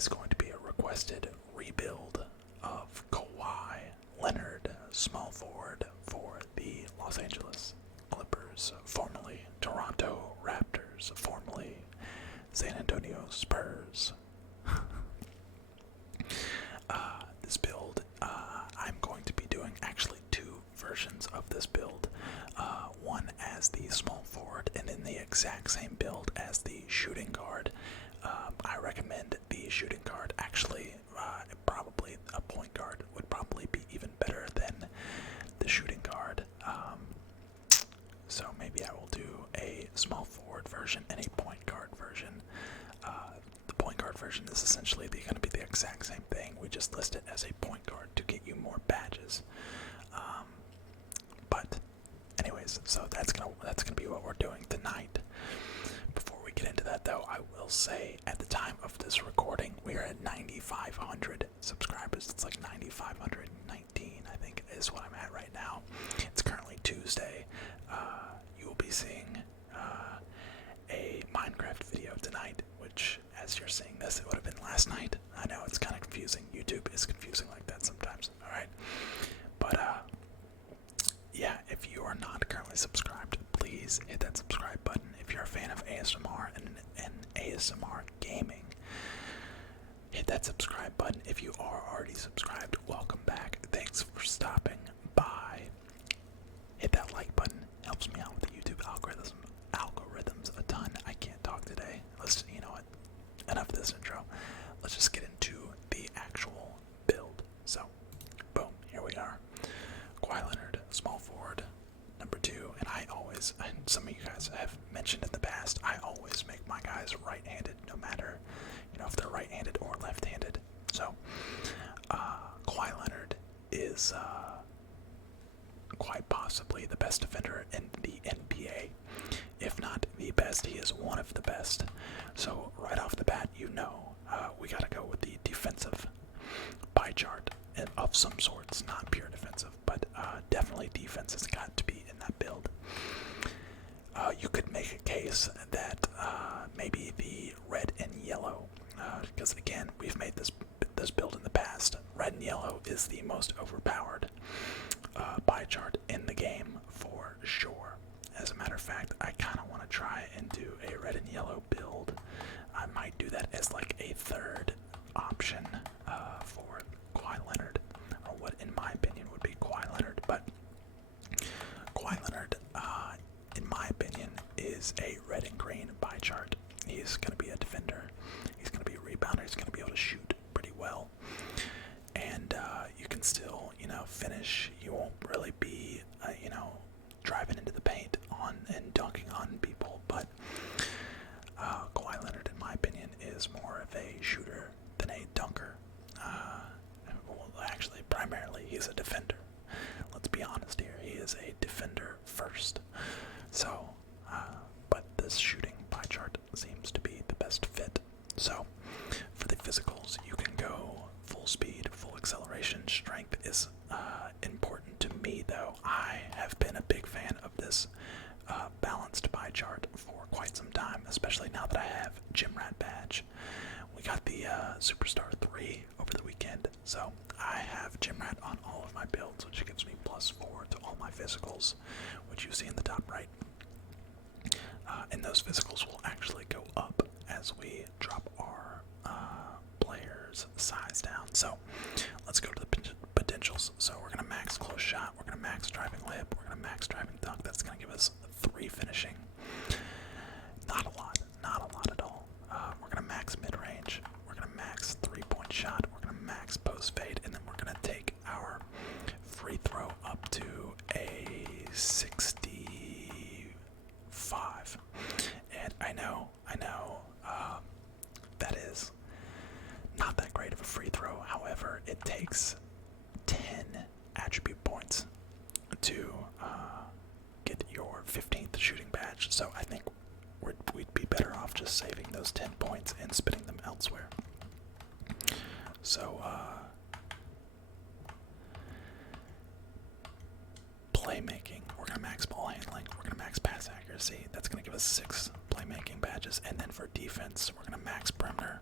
is going to be a requested rebuild of Kawhi Leonard, small forward for the Los Angeles Clippers, formerly Toronto Raptors, formerly San Antonio Spurs. This build, I'm going to be doing actually two versions of this build. One as the small forward, and then the exact same build as the shooting guard. I recommend the shooting guard. Actually, probably a point guard would probably be even better than the shooting guard. So maybe I will do a small forward version and a point guard version. The point guard version is essentially going to be the exact same thing. We just list it as a point guard to get you more badges. But anyways, so that's gonna be what we're doing tonight. Before we get into that, though, I will say at the time of this recording, we are at 9,500 subscribers. It's like 9,519, I think, is what I'm at right now. It's currently Tuesday. You will be seeing a Minecraft video tonight, which, as you're seeing this, it would have been last night. I know it's kind of confusing. YouTube is confusing like that sometimes. All right, but yeah, if you are not currently subscribed, please hit that subscribe button. If you're a fan of ASMR and ASMR gaming, hit that subscribe button. If you are already subscribed, welcome back. Thanks for stopping by. Hit that like button. Helps me out with the YouTube algorithms a ton. I can't talk today. You know what? Enough of this intro. Let's just get into the actual build. So, boom, here we are. Kawhi Leonard, small forward, number 2, and some of you guys have mentioned in the past, I always make my guys right-handed, no matter, if they're right-handed or left-handed. So, Kawhi Leonard is quite possibly the best defender in the NBA. If not the best, he is one of the best. So, right off the bat, we gotta go with the defensive pie chart of some sorts, not pure defensive, but definitely defense has got to be in that build. You could make a case that maybe the red and yellow, because again, we've made this build in the past. Red and yellow is the most overpowered pie chart in the game for sure. As a matter of fact, I kind of want to try and do a red and yellow build. I might do that as like a third option for Kawhi Leonard, or what in my opinion would be Kawhi Leonard. But Kawhi Leonard, in my opinion, is a red and green pie chart. He's going to be a defender. He's going to be a rebounder. He's going to be able to shoot pretty well. And you can still, finish. You won't really be, driving into the paint and dunking on people. But Kawhi Leonard, in my opinion, is more of a shooter than a dunker. Well, actually, primarily, he's a defender. Let's be honest here. He is a defender first. So, but this shooting pie chart seems to be the best fit. So, for the physicals, you can go full speed, full acceleration. Strength is important to me, though. I have been a big fan of this balanced pie chart for quite some time, especially now that I have Gym Rat badge. We got the Superstar 3 over the weekend, so I have Gym Rat on all of my builds, which gives me +4 to all my physicals, which you see in the top right. And those physicals will actually go up as we drop our player's size down. So let's go to the potentials. So we're going to max close shot, we're going to max driving layup, we're going to max driving dunk. That's going to give us 3 finishing. Not a lot at all. We're going to max mid-range, we're going to max 3-point shot, we're going to max post fade, and then we're going to take our free throw up to a 65. And I know, that is not that great of a free throw. However, it takes 10 attribute points to get your 15th shooting badge. So I think we'd be better off just saving those 10 points and spending them elsewhere. So, playmaking, we're going to max ball handling, we're going to max pass accuracy. That's going to give us 6 playmaking badges. And then for defense, we're going to max perimeter,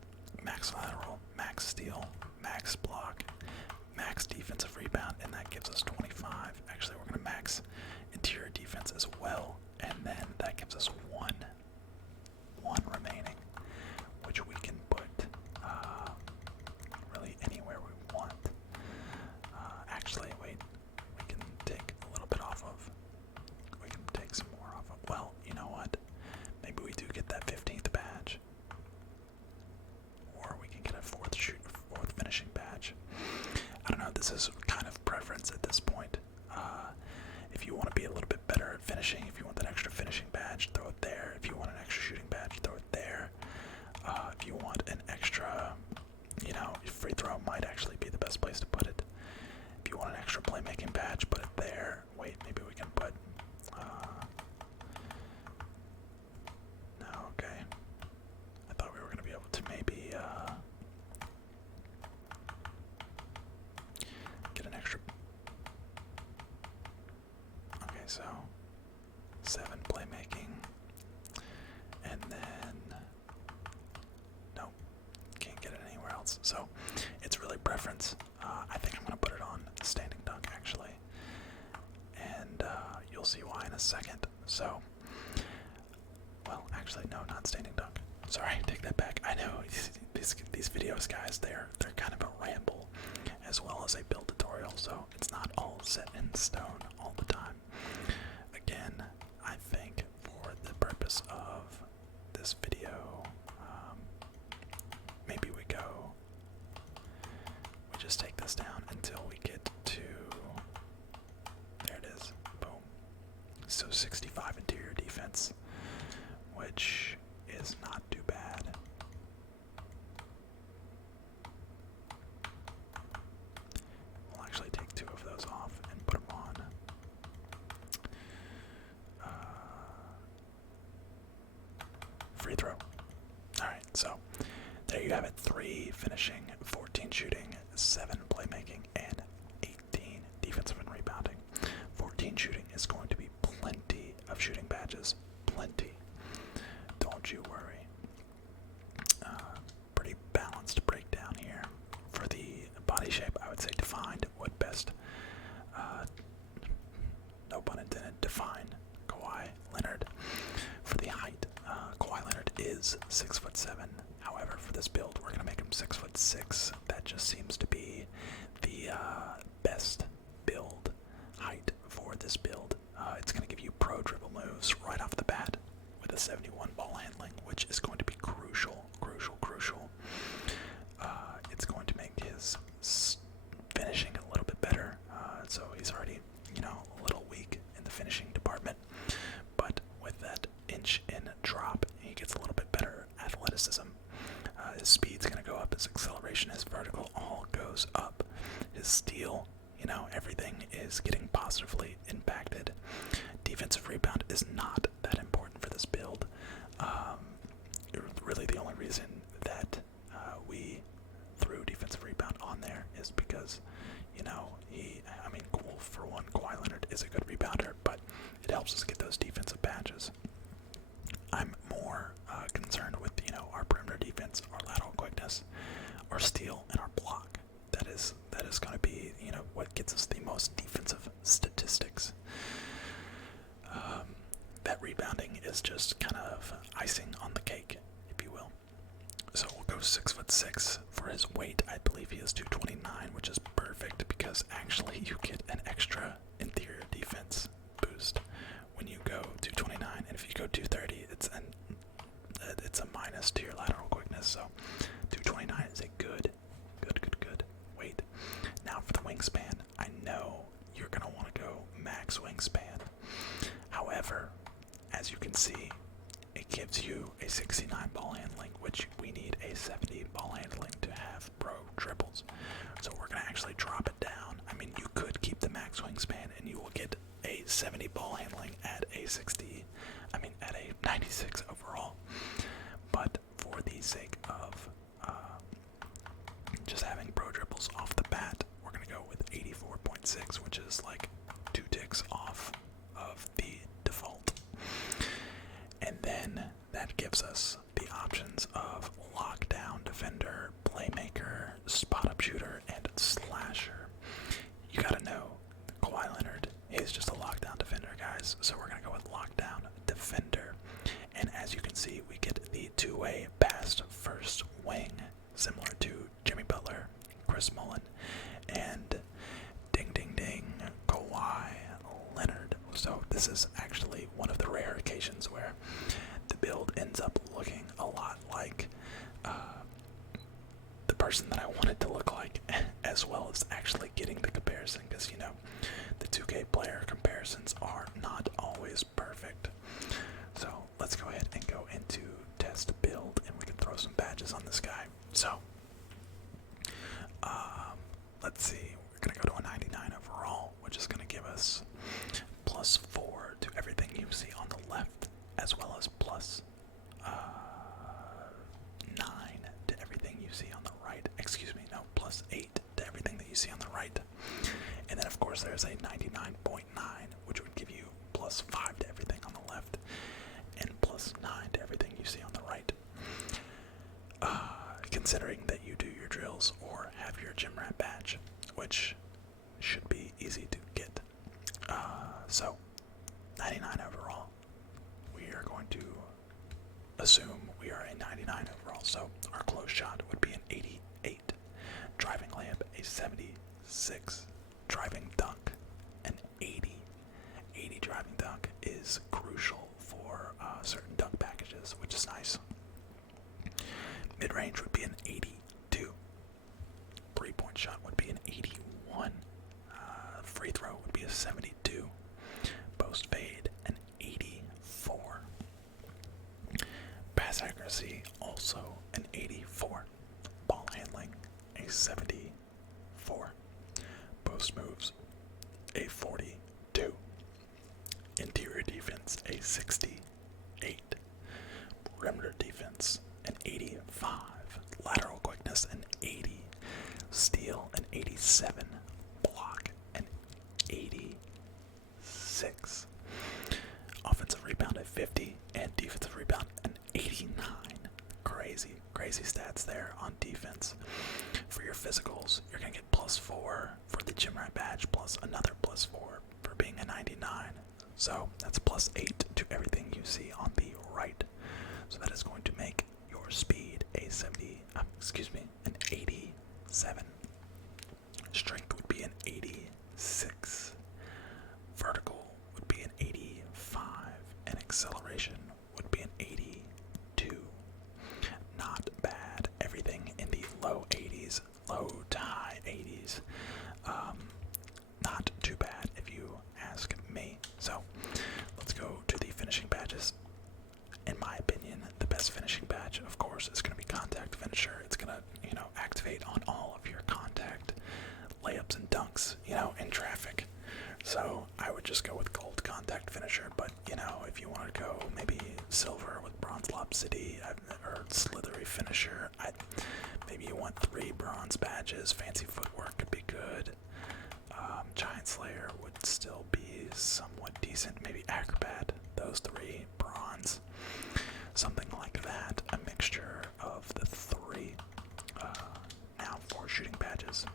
max lateral, max steal, max block, max defensive rebound, and that gives us 25. Actually, we're going to max interior defense as well, and then that gives us one remaining, which we can put really anywhere we want. Actually, wait, we can take a little bit off of. We can take some more off of. Well, you know what? Maybe we do get that 15th badge, or we can get a fourth finishing badge. I don't know. This is kind of preference at this point. If you want to be a little bit better at finishing, if you want that extra finishing badge, throw it there. If you want an extra shooting badge, throw it there. If you want an extra, free throw might actually be the best place to put it. If you want an extra playmaking badge, put it there. Wait, maybe we can put. No, okay. I thought we were going to be able to maybe get an extra. Okay, so 7 playmaking, and then nope, can't get it anywhere else. So it's really preference. I think I'm gonna put it on standing dunk actually, and you'll see why in a second. So, well, actually, no, not standing dunk. Sorry, take that back. I know these videos, guys, they're kind of a ramble as well as a build tutorial, so it's not all set in stone all the time. Again, I think for the purpose of this video, maybe we just take this down until we get to, there it is, boom. So 65 interior defense, which is not too bad. We'll actually take 2 of those off and put them on. Free throw. Alright, so there you have it. 3 finishing, 14 shooting, 7 playmaking, and 18 defensive and rebounding. 14 shooting is going to be plenty of shooting badges. Plenty. Don't you worry. Pretty balanced breakdown here. For the body shape, I would say defined. What best, no pun intended, define Kawhi Leonard. For the height, Kawhi Leonard is 6'7". However, for this build, we're going to make him 6'6". That just seems to be the best build height for this build. It's going to give you pro dribble moves right off the bat with a 71 ball handling, which is going to be crucial. It's going to make his finishing a little bit better. So he's already, a little weak in the finishing department. But with that inch in drop, he gets a little bit better athleticism. His speed's going to go up, his acceleration, his vertical all goes up. His steal, everything is getting positively impacted. Defensive rebound is not that important for this build. Really the only reason that we threw defensive rebound on there is because, cool, for one, Kawhi Leonard is a good rebounder, but it helps us get those defensive badges. I'm more concerned with, our perimeter defense, our lateral quickness, our steal, and our block. That is going to be, what gets us the most defensive statistics. That rebounding is just kind of icing on the cake, if you will. So we'll go 6'6". For his weight, I believe he is 229, which is perfect because actually you get an extra interior defense boost when you go 229, and if you go 230, it's a minus to your lateral quickness. So 229 is a good weight. Now for the wingspan, I know you're gonna want to go max wingspan. However, as you can see, it gives you a 69 ball handling, which we need a 70 ball handling to have pro dribbles. So we're gonna actually drop it down. You could keep the max wingspan and you will get a 70 ball handling at a 96 overall. But for the sake of just having pro dribbles off the bat, we're gonna go with 84.6, which is like 2 ticks off of the default. And then that gives us the options of lockdown defender, two-way pass first wing, similar to Jimmy Butler, Chris Mullin, and ding ding ding, Kawhi Leonard. So this is actually one of the rare occasions where the build ends up looking a lot like the person that I want it to look like, as well as actually getting the comparison, because you know, the 2K player comparisons are not always perfect. So let's go ahead and go into test build, and we can throw some badges on this guy. So let's see, we're gonna go to a 99 overall, which is gonna give us +4 to everything you see on the left, as well as plus 9 to everything you see on the right. Excuse me, no, +8 to everything that you see on the right. And then of course there's a 99.9, which would give you +5 to everything on the left, and +9 to everything you see on the right. Considering that you do your drills or have your gym rat badge, which should be easy to get. So 99 overall. We are going to assume we are a 99 overall. So our close shot would be an 88, driving layup a 76, driving dunk an 80. 80 driving dunk is crucial for certain dunk packages, which is nice. Mid-range would be an 82. Three-point shot would be an 81. Free throw would be a 72. Post fade an 84. Pass accuracy also an 84. Ball handling a 74. Post moves a 42. Interior defense a 68. Perimeter defense an 85. Lateral quickness an 80. Steal an 87. Block an 86. Offensive rebound at 50, and defensive rebound an 89. Crazy stats there on defense. For your physicals, you're gonna get +4 for the gym rat badge, plus another +4 for being a 99. So that's +8 to everything you see on the right. So that is going to make your speed a an 87. Strength would be an 86. Vertical would be an 85. And acceleration would be an 82. Not bad. Everything in the low 80s, low to high 80s. Not too bad if you ask me. So let's go to the finishing badges. In my opinion, the best finishing badge, of course, is going to be contact finisher. It's going to, activate on all of your contact layups and dunks, in traffic. So I would just go with gold contact finisher, but, if you want to go maybe silver with bronze lob city or slithery finisher, maybe you want 3 bronze badges. Fancy footwork could be good. Giant Slayer would still be somewhat decent. Maybe acrobat, those 3 bronze. Something like that, a mixture of the 3. Now for shooting badges.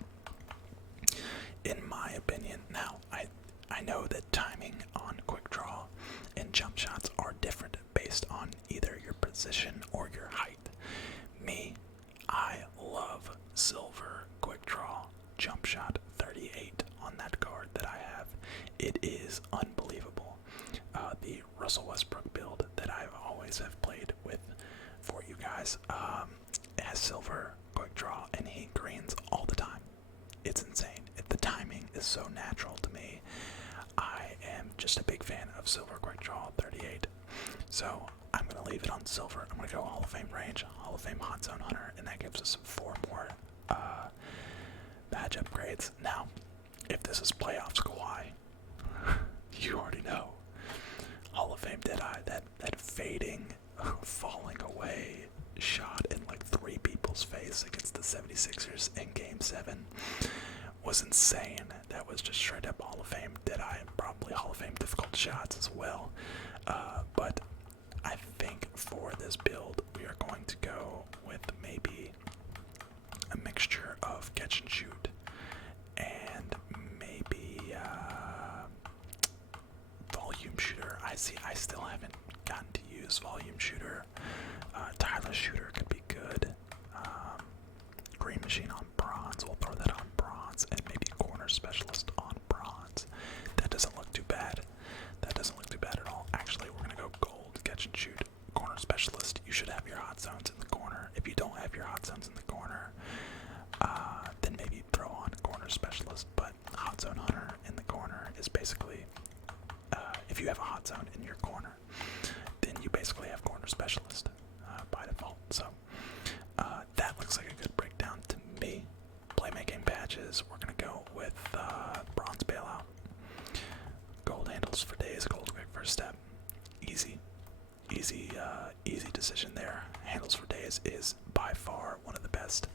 In my opinion, now I know that timing on quick draw and jump shots are different based on either your position or your height. Me, I love silver quick draw jump shot 38 on that card that I have. It is unbelievable. The Russell Westbrook build that I always have played with for you guys has silver quick draw and heat greens all the time. It's insane. The timing is so natural to me. I am just a big fan of silver quick draw 38. So I'm going to leave it on silver. I'm going to go Hall of Fame range, Hall of Fame hot zone hunter, and that gives us 4 more badge upgrades. Now, if this is playoffs Kawhi, you already know. Hall of Fame Deadeye, that fading, falling away shot in like 3 people's face against the 76ers in Game 7 was insane. That was just straight up Hall of Fame Deadeye, and probably Hall of Fame difficult shots as well. But I think for this build, we are going to go with maybe a mixture of catch and shoot and maybe volume shooter. I still haven't gotten to use volume shooter. Tyler shooter could be good. Green machine on bronze. We'll throw that on bronze, and maybe corner specialist on bronze. That doesn't look too bad. That doesn't look too bad at all. Actually, we're gonna go gold, catch and shoot, corner specialist. You should have your hot zones in the corner. If you don't have your hot zones in the corner, then maybe throw on corner specialist. But hot zone hunter in the corner is basically, if you have a hot zone in your corner, then you basically have corner specialist by default. So that looks like a good breakdown to me. Playmaking badges, we're gonna go with bronze bailout. Gold handles for days, gold quick first step. Easy decision there. Handles for days is by far one of the best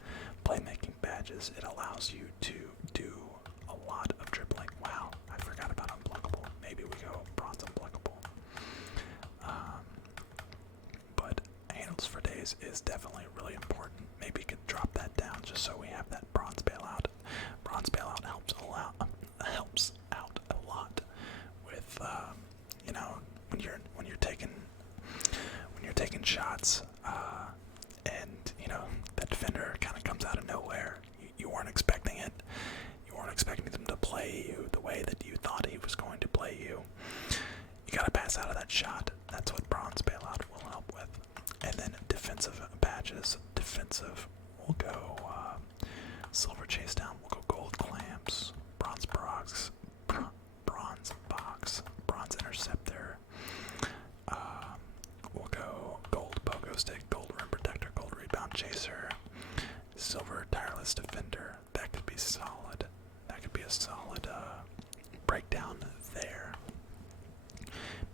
playmaking badges. It allows you to do a lot of dribbling. Wow, I forgot about unblockable. Maybe we go bronze unblockable. But handles for days is definitely really important. Maybe you could drop that down just so we have that bronze bailout. Bronze bailout helps out a lot with you know, when you're taking shots, and you know that defender kind of comes out of nowhere. You weren't expecting it. You weren't expecting them to play you the way that you thought he was going to play you. You gotta pass out of that shot. That's what bronze bailout will help with. And then defensive badges. Defensive, we'll go silver chase down. We'll go gold clamps, bronze box, bronze interceptor. We'll go gold pogo stick, gold rim protector, gold rebound chaser, silver tireless defender. That could be solid. That could be a solid breakdown there.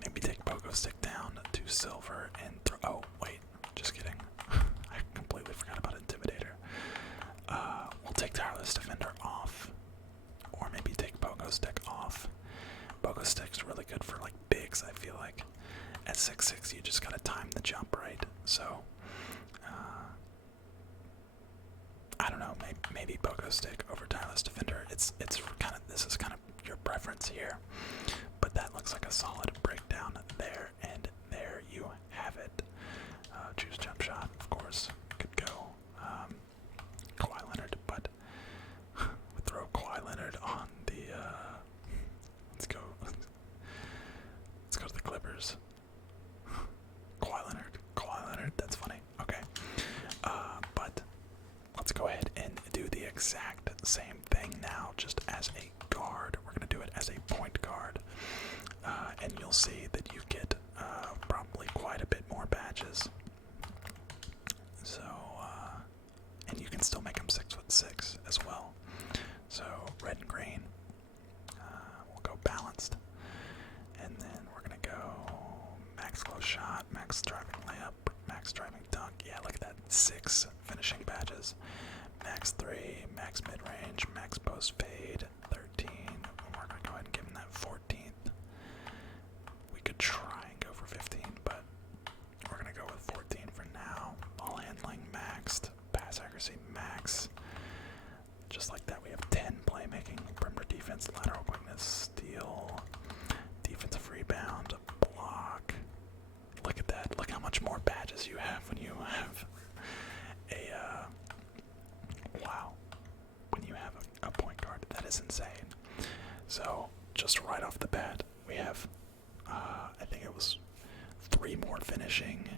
Maybe take pogo stick down to silver and throw. Oh wait, just kidding. I completely forgot about intimidator. We'll take tireless defender off, or maybe take pogo stick off. Pogo stick's really good for like bigs. I feel like at 6'6" you just gotta time the jump right. So I don't know. Maybe pogo stick over tireless defender. It's kind of, this is kind of your preference here, but that looks like a solid breakdown there, and there you have it. Choose jump shot, of course. Could go Kawhi Leonard, but we throw Kawhi Leonard on the. Let's go to the Clippers. Kawhi Leonard. That's funny. Okay, but let's go ahead and do the exact same thing now, just as a guard. We're gonna do it as a point guard, and you'll see that you get probably quite a bit more badges. So, and you can still make them 6'6" as well. So red and green. We'll go balanced, and then we're gonna go max close shot, max driving layup, max driving dunk. Yeah, look at that, 6 finishing badges. Max 3, max mid range, max post fade, 13. We're gonna go ahead and give him that 14th. We could try and go for 15, but we're gonna go with 14 for now. Ball handling maxed, pass accuracy max. Just like that, we have 10 playmaking, perimeter defense, lateral quickness, steal, defensive rebound, block. Look at that. Look how much more badges you have when you have a wow. When you have a point guard. That is insane. So just right off the bat, we have I think it was 3 more finishing,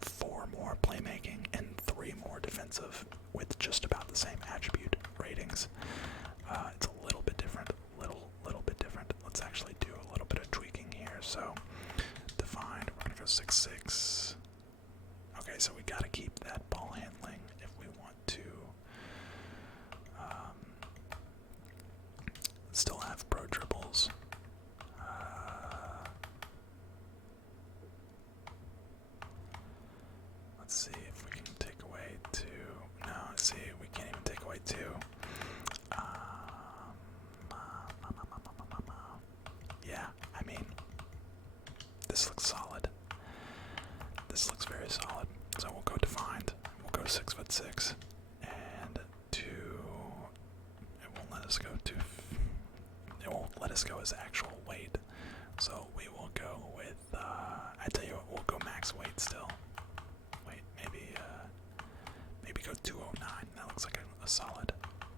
4 more playmaking, and 3 more defensive with just about the same attribute ratings. It's a little bit different, little bit different. Let's actually do a little bit of tweaking here. So defined, we're gonna go 6'6". Okay, so we gotta keep that ball handling if we want to still have pro dribbles. Let's see if we can take away 2. No, maybe go 209. That looks like a solid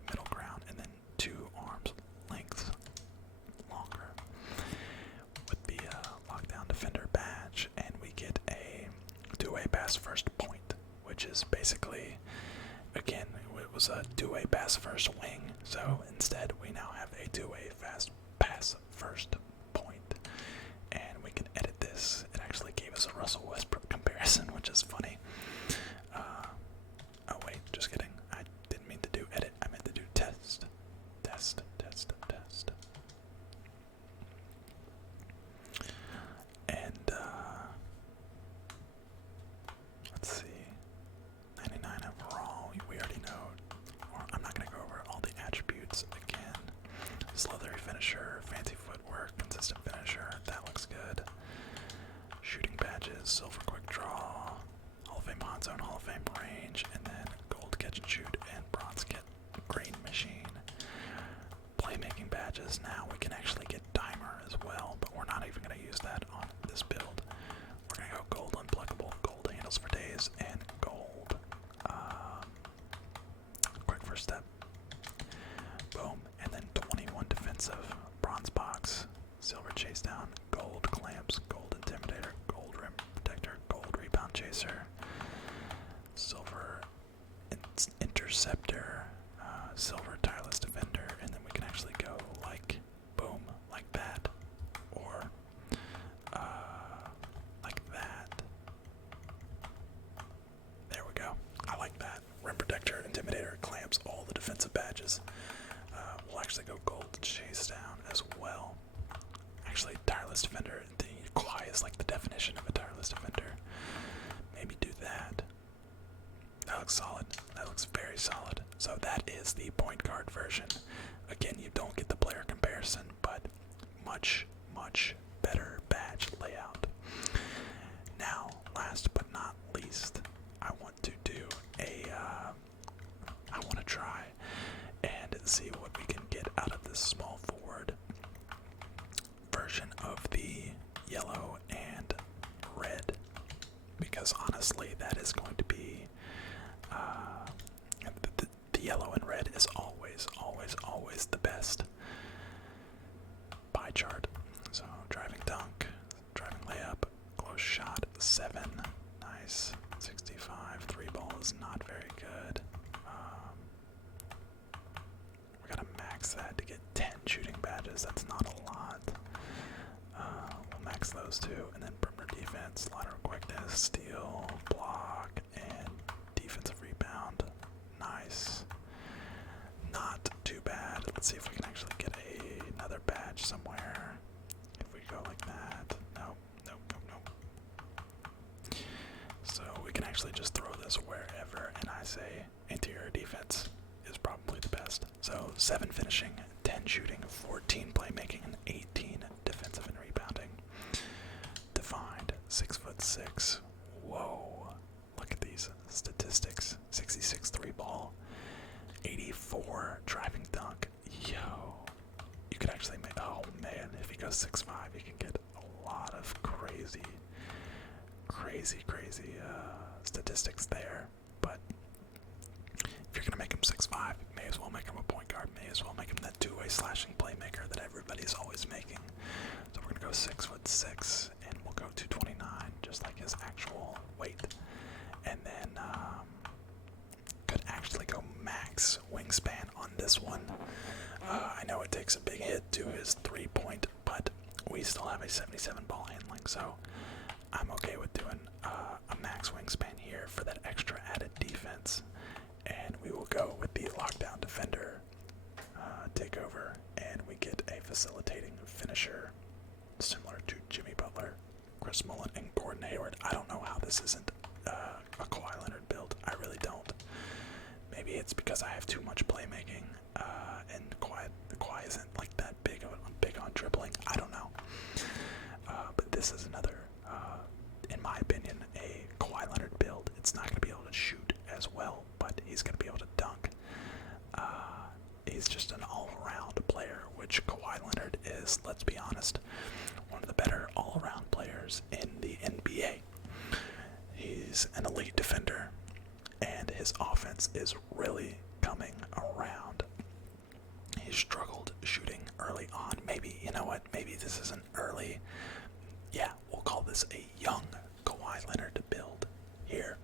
middle ground. And then 2 arms lengths longer with the lockdown defender badge. And we get a two-way pass first point, which is basically, again, it was a two-way pass first wing. So instead, we now have a two-way fast pass first point. And we can edit this. It actually gave us a Russell Westbrook comparison, which is funny. Oh wait, just kidding. I didn't mean to do edit. I meant to do test. Test, test, test. And, let's see. 99 overall, we already know. I'm not going to go over all the attributes again. Slithery finisher, fancy footwork, consistent finisher. That looks good. Shooting badges, silver quick draw, Hall of Fame hot zone, Hall of Fame range, and then gold catch and shoot, and bronze get green machine. Playmaking badges. Now we can actually get dimer as well, but we're not even going to use that on this build. We're going to go gold unpluckable, gold handles for days, and gold. Quick first step. Boom. And then 21 defensive, bronze box, silver chase down, gold clamps, gold intimidator, gold rim protector, gold rebound chaser, silver interceptor, silver tireless defender, and then we can actually go like boom, like that, or like that. There we go. I like that. Rim protector, intimidator, clamps, all the defensive badges. We'll actually go gold chase down as well. Actually, tireless defender, the Kawhi is like the definition of a tireless defender. Maybe do that. That looks solid. That looks very solid. So that is the point guard version. Again, you don't get the player comparison, but much, much better badge layout. Now, last but not least, I want to do I want to try and see what we can get out of this small forward version of the yellow and red, because honestly that is going to be the yellow and red is always the best pie chart. So driving dunk, driving layup, close shot 7, nice. 65, 3 ball is not very good. We gotta max that to get 10 shooting badges. That's not a lot. We'll max those two, and then perimeter defense, lateral quickness, steal, block, and defensive rebound. Nice. Not too bad. Let's see if we can actually get another badge somewhere. If we go like that. No. So we can actually just throw this wherever, and I say interior defense is probably the best. So 7 finishing, 10 shooting, 14 playmaking, and 18 defensive and rebounding. Defined, 6'6". Whoa, look at these statistics. 66 3 ball, 84 driving dunk. Yo, you could actually make, oh man, if he goes 6'5", you can get a lot of crazy statistics there. But if you're gonna make him 6'5", may as well make him a point guard, may as well make him that two-way slashing playmaker that everybody's always making. So we're gonna go 6'6", and we'll go 229, just like his actual weight. And then could actually go max wingspan on this one. I know it takes a big hit to his 3-point, but we still have a 77 ball handling, so I'm okay with doing a max wingspan here for that extra added defense. And we will go with the lockdown defender takeover, and we get a facilitating finisher similar to Jimmy Butler, Chris Mullin, and Gordon Hayward. I don't know how this isn't a Kawhi Leonard build. I really don't. Maybe it's because I have too much playmaking, and Kawhi isn't like that big on dribbling. I don't know. But this is another, in my opinion, a Kawhi Leonard build. It's not going to be able to shoot as well, but he's going to be able to dunk. He's just an all-around player, which Kawhi Leonard is, let's be honest, one of the better all-around players in the NBA. He's an elite defender, and his offense is really coming around. He struggled shooting early on. Maybe, you know what, maybe this isn't early. Yeah, we'll call this a young Kawhi Leonard build here.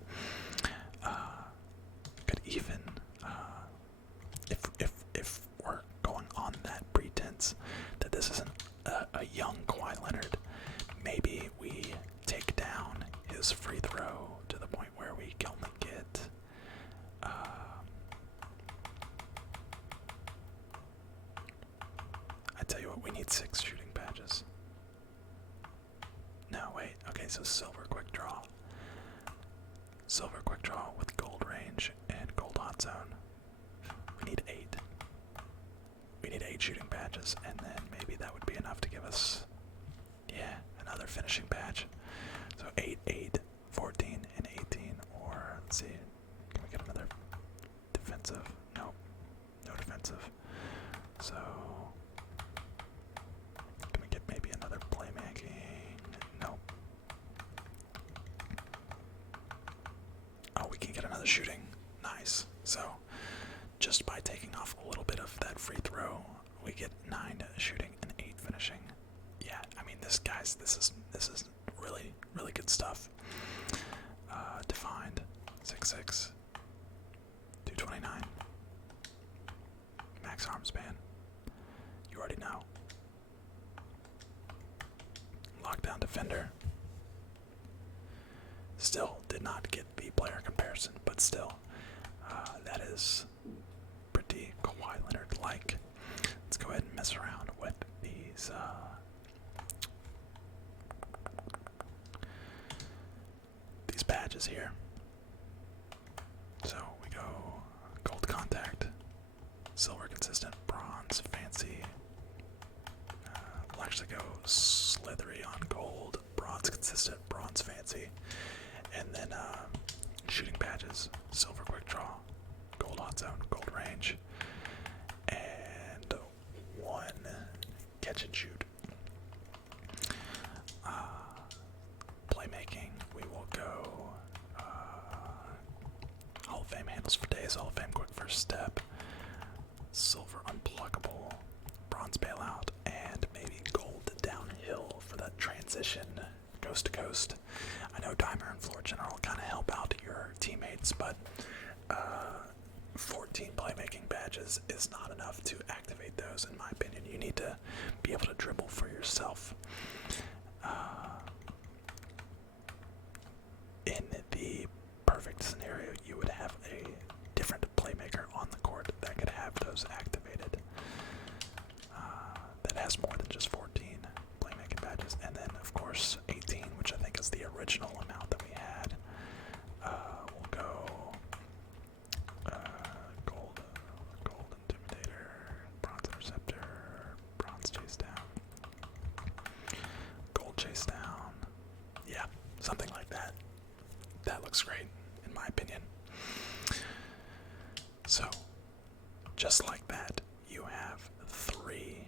Could even, if we're going on that pretense that this isn't a young Kawhi Leonard, maybe we take down his free throw to the point where we can only get I tell you what, we need 6 shooting badges. No, wait, okay, so silver quick draw. Silver quick draw with gold range and gold hot zone. We need 8. We need 8 shooting badges, and then maybe that would be enough to give us, yeah, another finishing badge. So 8, 8, 14, and 18, or let's see, can we get another defensive? Nope, no defensive. So can we get maybe another playmaking? Nope. Oh, we can get another shooting. Nice. So just by taking off a little bit of that free throw, we get 9 shooting and 8 finishing. Yeah, I mean, this is really, really good stuff. Defined 6'6", 229, max arm span. You already know. Lockdown defender. Still did not get the player comparison, but still, that is pretty Kawhi Leonard-like. Let's go ahead and mess around with these. These badges here. So we go gold contact, silver consistent, bronze fancy. We'll actually go slithery on gold, bronze consistent, bronze fancy, and then shooting badges, silver quick draw, gold hot zone, gold range, and 1 catch and shoot. Playmaking, we will go Hall of Fame handles for days, Hall of Fame quick first step, silver unpluckable, bronze bailout, and maybe gold downhill for that transition coast to coast. I know Dimer and Floor General kind of help out your teammates, but 14 playmaking badges is not enough to activate those, in my opinion. You need to be able to dribble for yourself. In the perfect scenario, you would have a different playmaker on the court that could have those activated. That has more than just 14 playmaking badges, and then of course 18, which I think is the original amount that we had. We'll go gold intimidator, bronze interceptor, bronze chase down, gold chase down. Yeah, something like that. That looks great, in my opinion. So, just like that, you have 3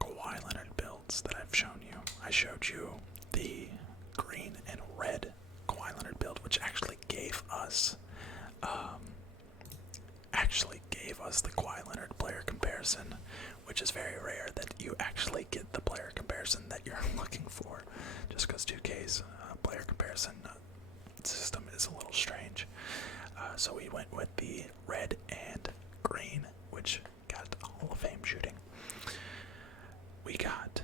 Kawhi Leonard builds that I've shown you. I showed you the green and red Kawhi Leonard build, which actually gave us the Kawhi Leonard player comparison, which is very rare that you actually get the player comparison that you're looking for, just because 2K's player comparison system is a little strange. So we went with the red and green, which got Hall of Fame shooting. We got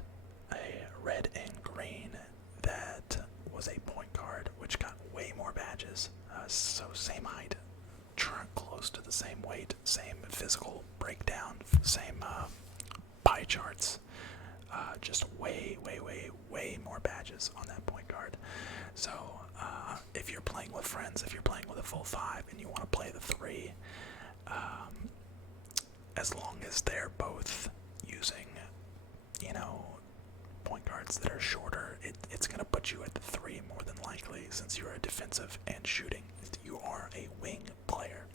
a red and green that was a point guard, which got way more badges. So same height, close to the same weight, same physical breakdown, same pie charts. Just way more badges on that point guard. So if you're playing with friends, if you're playing with a full 5 and you want to play the 3, as long as they're both using, point guards that are shorter, it's going to put you at the 3 more than likely, since you're a defensive and shooting. You are a wing player.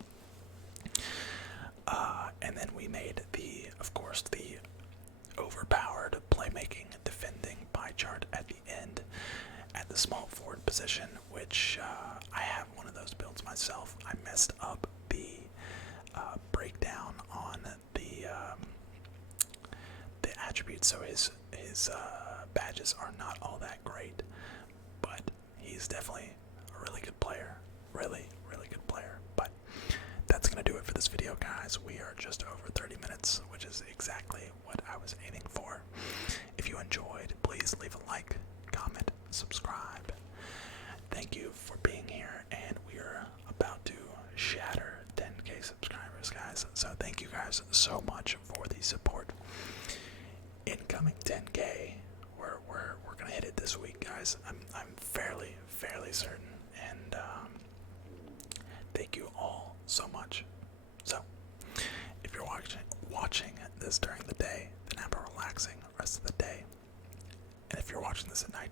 And then we made of course, the overpowered playmaking, defending pie chart at the end, at the small forward position, which I have one of those builds myself. I messed up attributes, so his badges are not all that great, but he's definitely a really good player. Really, really good player. But that's gonna do it for this video, guys. We are just over 30 minutes, which is exactly what I was aiming for. If you enjoyed, please leave a like, comment, subscribe. Thank you for being here, and we are about to shatter 10K subscribers, guys. So thank you guys so much for the support. Incoming 10K. We're gonna hit it this week, guys. I'm fairly certain, and thank you all so much. So if you're watching this during the day, then have a relaxing rest of the day. And if you're watching this at night,